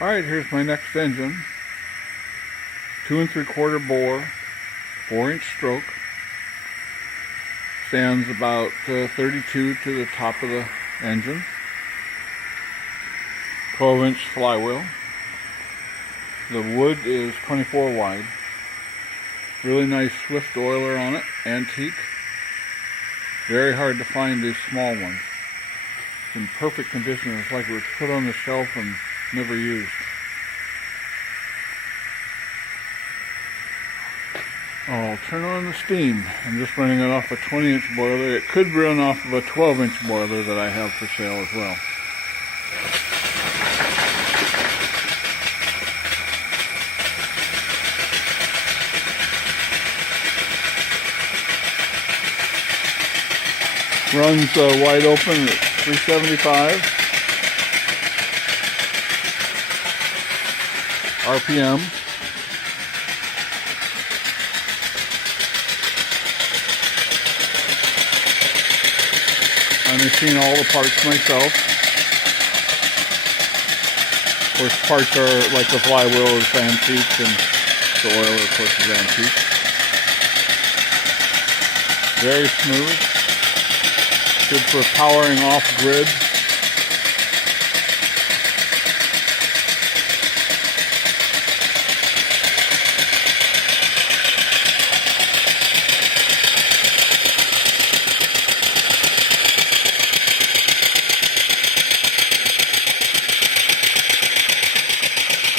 Alright, here's my next engine. 2 3/4 bore, 4-inch stroke. Stands about 32 to the top of the engine. 12-inch flywheel. The wood is 24 wide. Really nice Swift oiler on it, antique. Very hard to find these small ones. It's in perfect condition. It's like it was put on the shelf and never used. I'll turn on the steam. I'm just running it off a 20-inch boiler. It could run off of a 12-inch boiler that I have for sale as well. Runs wide open at 375 RPM. I machine all the parts myself. Of course, parts are like the flywheel is antique, and the oiler, of course, is antique. Very smooth. Good for powering off grid.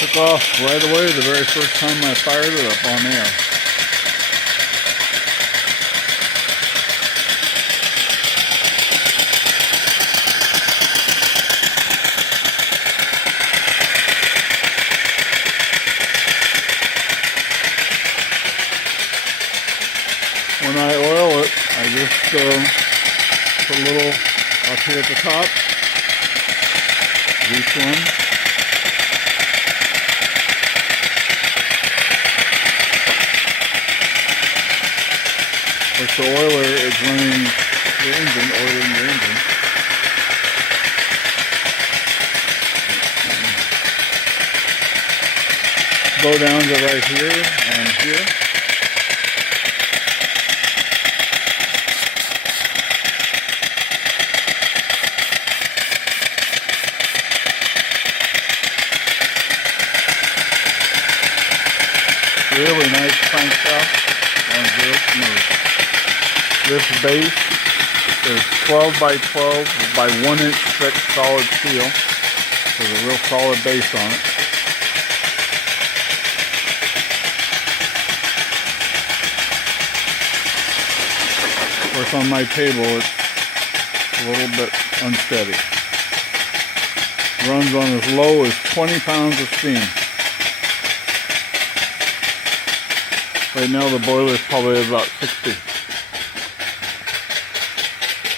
Took off right away the very first time I fired it up on air. When I oil it, I just put a little up here at the top of each one. Of course, the oiler is running the engine, oiling the engine. Go down to right here and here. Really nice crankshaft and real smooth. This base is 12 by 12 by 1-inch thick solid steel. There's a real solid base on it. Of course, on my table it's a little bit unsteady. Runs on as low as 20 pounds of steam. Right now the boiler is probably about 60.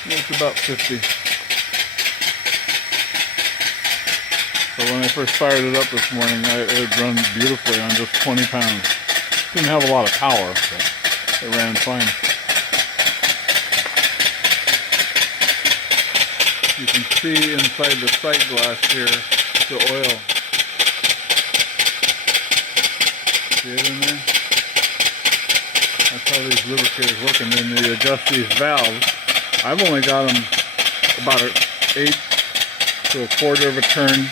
It's about 50. So when I first fired it up this morning, it ran beautifully on just 20 pounds. Didn't have a lot of power, but it ran fine. You can see inside the sight glass here the oil. See it in there? That's how these lubricators work, and then they adjust these valves. I've only got them about an 1/8 to a 1/4 of a turn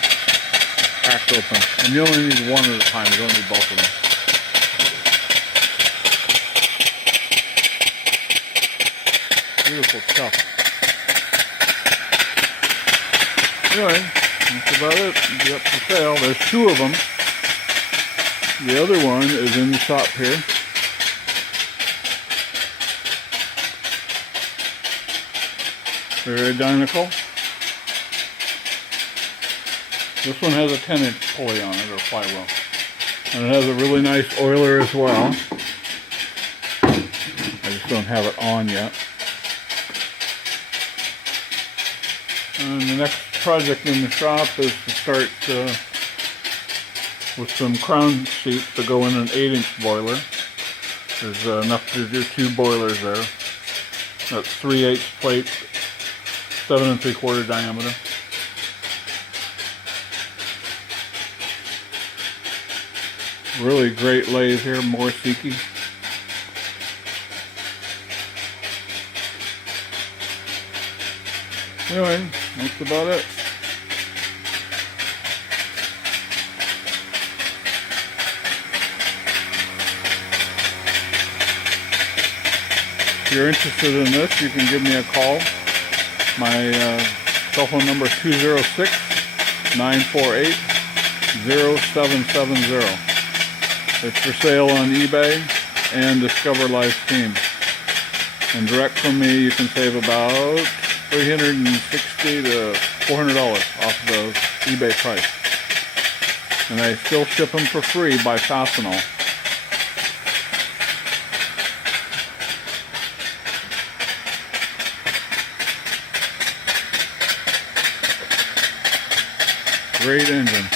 cracked open. And you only need one at a time, you don't need both of them. Beautiful stuff. Anyway, that's about it. It'll be up for sale. There's 2 of them. The other one is in the shop here. They're identical. This one has a 10-inch pulley on it, or flywheel. And it has a really nice oiler as well. I just don't have it on yet. And the next project in the shop is to start with some crown sheets to go in an 8-inch boiler. There's enough to do 2 boilers there. That's 3/8 plates, 7 3/4 diameter. Really great lathe here, Morisiki. Anyway, that's about it. If you're interested in this, you can give me a call. My cell phone number is 206-948-0770. It's for sale on eBay and Discover Live Steam. And direct from me, you can save about $360 to $400 off the eBay price. And I still ship them for free by Fastenal. Great engine.